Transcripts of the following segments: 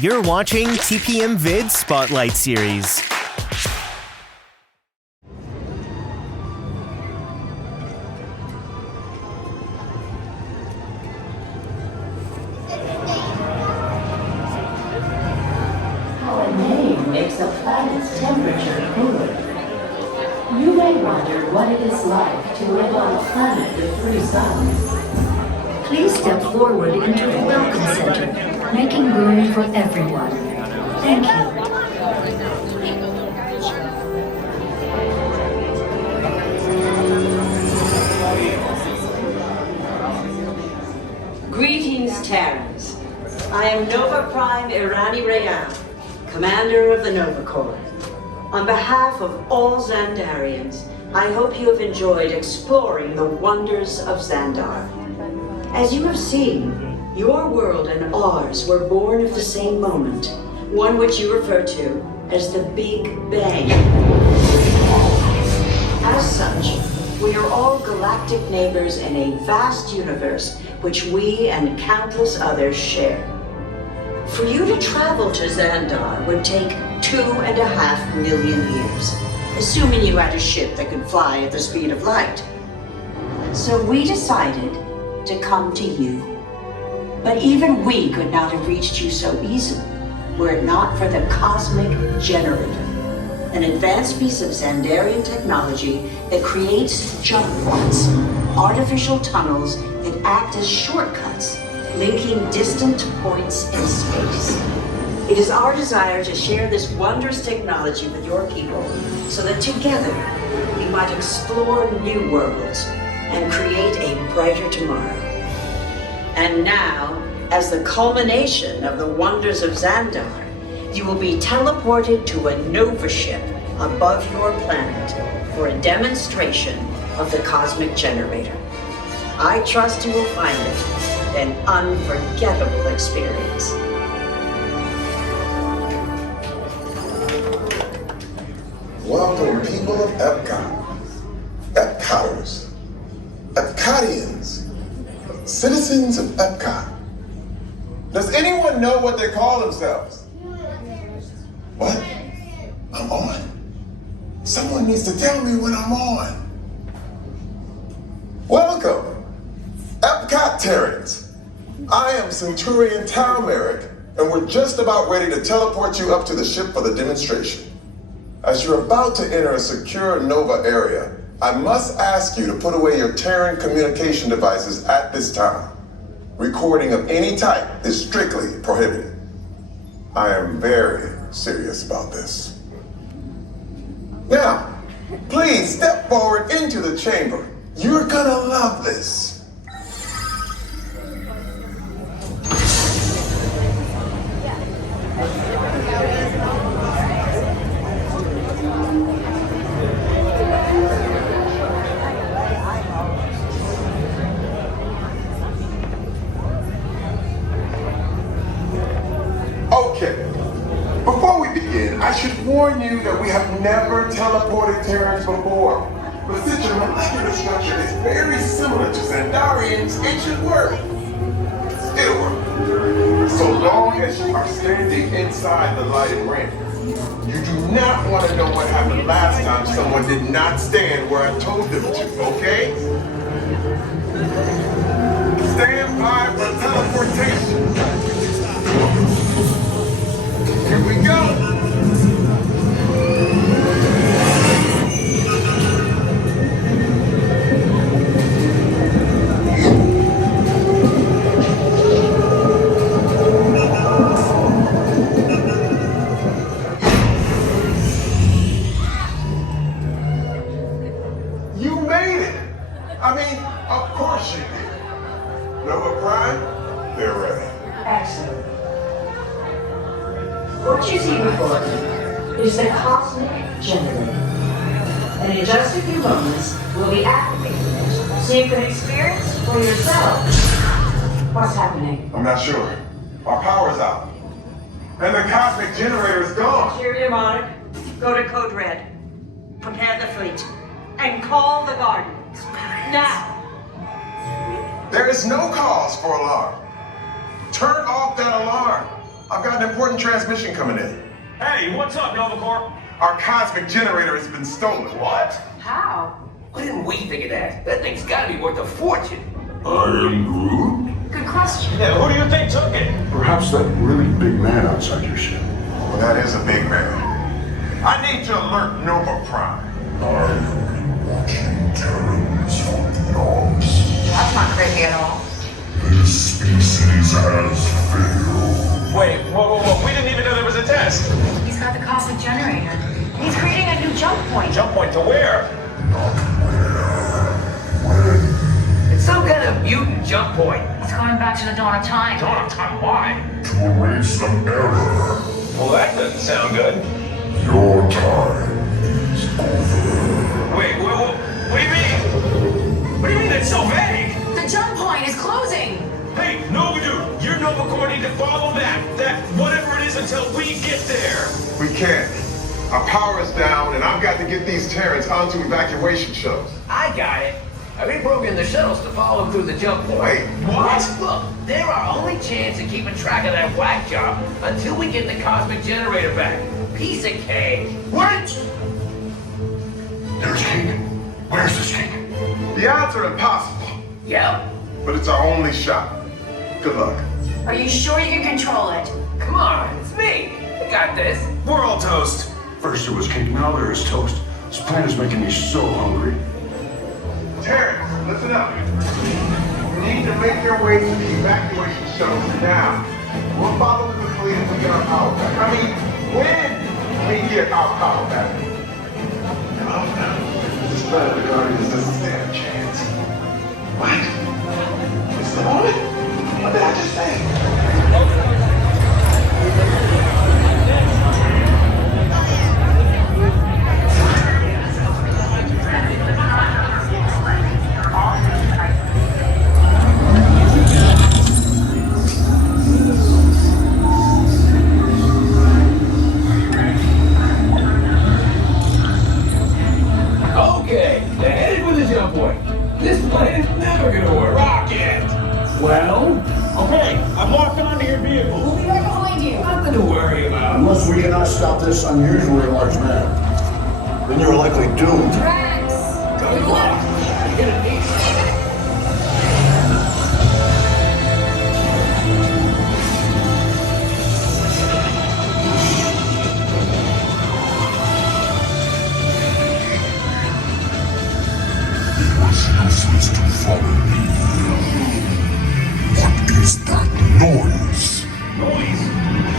You're watching TPM Vid Spotlight Series. Our name makes a planet's temperature cooler. You may wonder what it is like to live on a planet with 3 suns. Please step forward into the Welcome Center, making room for everyone. Thank you. Greetings, Terrans. I am Nova Prime Irani Rayan, Commander of the Nova Corps. On behalf of all Xandarians, I hope you have enjoyed exploring the wonders of Xandar. As you have seen, your world and ours were born of the same moment, one which you refer to as the Big Bang. As such, we are all galactic neighbors in a vast universe which we and countless others share. For you to travel to Xandar would take 2.5 million years, assuming you had a ship that could fly at the speed of light. So we decided to come to you. But even we could not have reached you so easily were it not for the Cosmic Generator, an advanced piece of Xandarian technology that creates jump points, artificial tunnels that act as shortcuts, linking distant points in space. It is our desire to share this wondrous technology with your people so that together we might explore new worlds and create a brighter tomorrow. And now, as the culmination of the wonders of Xandar, you will be teleported to a Nova ship above your planet for a demonstration of the Cosmic Generator. I trust you will find it an unforgettable experience. Welcome, people of Epcot, Epcoters, Epcotians, citizens of Epcot. Does anyone know what they call themselves? What? I'm on? Someone needs to tell me when I'm on. Welcome, Epcot-tarians. I am Centurion Talmeric, and we're just about ready to teleport you up to the ship for the demonstration. As you're about to enter a secure Nova area, I must ask you to put away your Terran communication devices at this time. Recording of any type is strictly prohibited. I am very serious about this. Now, please step forward into the chamber. You're gonna love this. Okay, before we begin, I should warn you that we have never teleported Terrans before. But since your molecular structure is very similar to Xandarian's ancient world, it'll work. So long as you are standing inside the lighted ring. You do not want to know what happened last time someone did not stand where I told them to, okay? Stand by for teleportation. Here we go! You made it! I mean, of course you did. Nova Prime, they're ready. Excellent. What you see before you is the Cosmic Generator. And in just a few moments, we'll be activating it so you can experience for yourself what's happening. I'm not sure. Our power's out. And the Cosmic Generator is gone. Cheerio, Monarch. Go to Code Red. Prepare the fleet. And call the Guardians. Now! There is no cause for alarm. Turn off that alarm. I've got got an important transmission coming in. Hey, what's up, Novacore? Our cosmic generator has been stolen. What? How? Why didn't we think of that? That thing's gotta be worth a fortune. I am Groot? Good question. Yeah, who do you think took it? Perhaps that really big man outside your ship. Well, that is a big man. I need to alert Nova Prime. I have been watching Terrans for eons. That's not creepy at all. This species has failed. Wait, whoa. We didn't even know there was a test. He's got the cosmic generator. He's creating a new jump point. Jump point to where? Not where. When? It's some kind of mutant jump point. It's going back to the dawn of time. Dawn of time, why? To erase an error. Well, that doesn't sound good. Your time is over. Wait, what do you mean? What do you mean it's so vague? The jump point is closing. Hey, Nova Dude, your Novacore need to follow that whatever it is until we get there. We can't. Our power is down, and I've got to get these Terrans onto evacuation shuttles. I got it. I reprogrammed the shuttles to follow through the jump point. Wait, what? Look, they're our only chance of keeping track of that whack job until we get the cosmic generator back. Piece of cake. What? There's King. Where's this King? The odds are impossible, Yep. but it's our only shot. Good luck. Are you sure you can control it? Come on, it's me. I got this. We're all toast. First there was King, now there is toast. This plan is making me so hungry. Terrans, listen up. You need to make your way to the evacuation shuttles now. We'll follow the fleet until we get our power back. I mean, when we get our power back. Oh no. This planet of the Guardians doesn't stand a chance. What? It's the moment? What did I just say? Okay, they're headed for the jump point. This plan is never gonna work. Rocket! Well? Okay, I'm locked onto your vehicle. We'll be right behind you. Nothing to worry about. Unless we cannot stop this unusually large man, then you're likely doomed. Rex! Good luck. You're gonna need it. It was useless to follow me. What is that noise? Noise.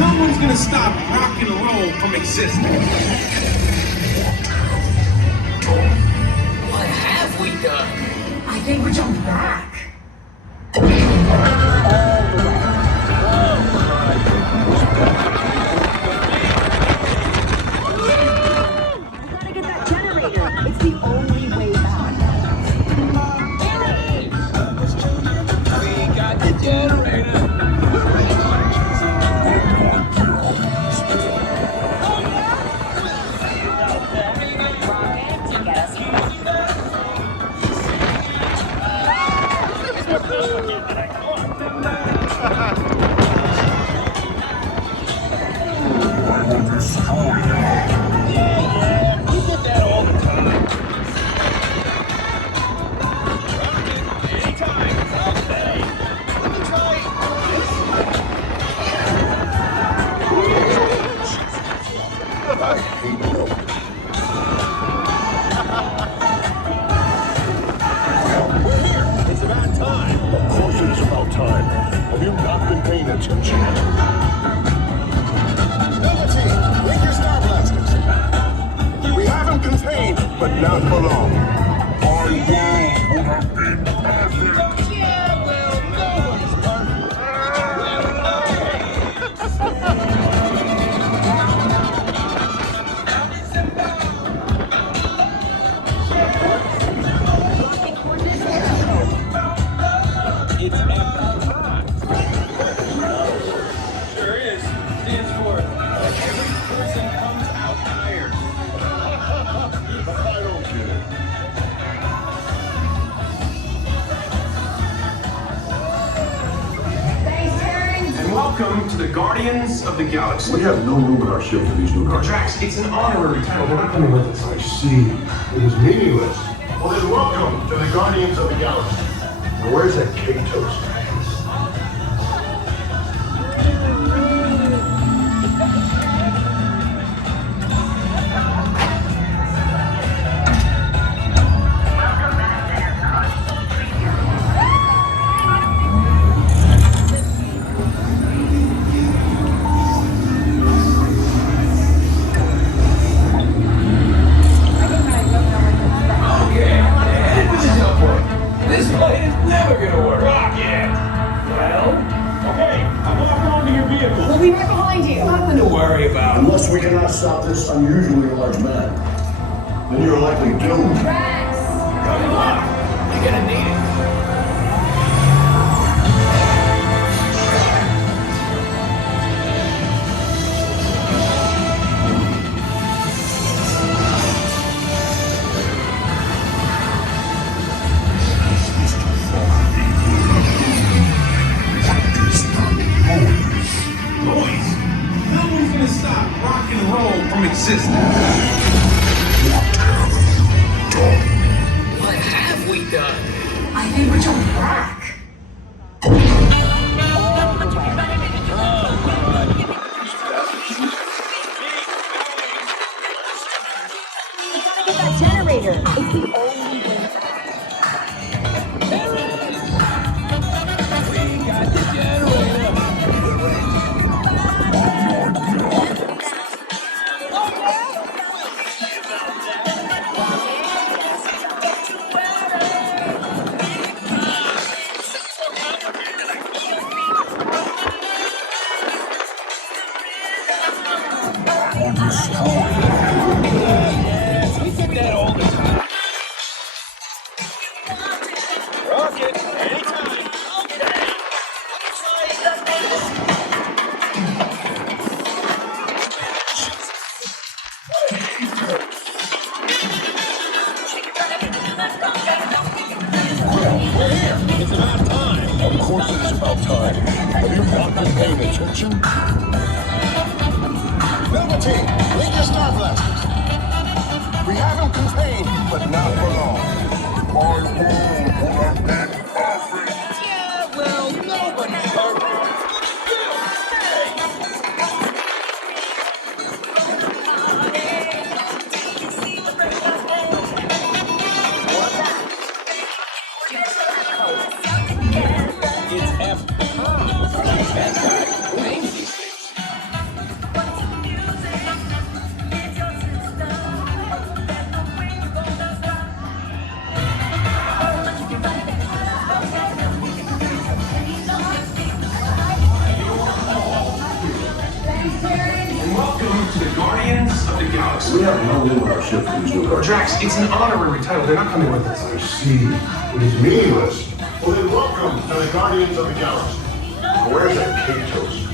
No one's gonna stop rock and roll from existing. What have we done? I think we jumped back. Gotta get that generator. It's the only way back. We got the generator. I will destroy you. We get that all the time. Anytime. Okay. Let me try. I hate milk. It's about time. Of course it is about time. Have you not been paying attention? Nova team, bring your star blasters. We have them contained. But not for long. Our world would have been perfect. Yeah, well, no one's perfect. It's Epcot. Sure is. Stands for every person comes out tired. I don't get it. Guardians of the Galaxy. We have no room in our ship for these new guardians. Drax, it's an honorary title. They're not coming with us. I see. It is meaningless. Well, then welcome to the Guardians of the Galaxy. Now, where's that cake toast? This plane is never gonna work. Rocket! Well, okay, I'm walking onto your vehicle. We'll be right behind you. Nothing to worry about. Unless we cannot stop this unusually large man, then you're likely doomed. Drax! Come on, you're gonna need it. Boys, no one's gonna stop rock and roll from existing. What have we done? I think we're too back. Get that generator. It's the only way. We got the generator. We get that all the time. Rocket, anytime. We're here. It's about time. Of course it is about time. Have you not been paying attention? Velveteen, lead your star blasters. We have him contained, but not for long. My world would have been perfect. Yeah, well, nobody's perfect. It's Epcot. That guy names these things. And welcome to the Guardians of the Galaxy. We have no room in our ship for these new guardians. Drax, it's an honorary title. They're not coming with us. I see. It is meaningless. Well, then welcome to the Guardians of the Galaxy. Now, where's that cake toast?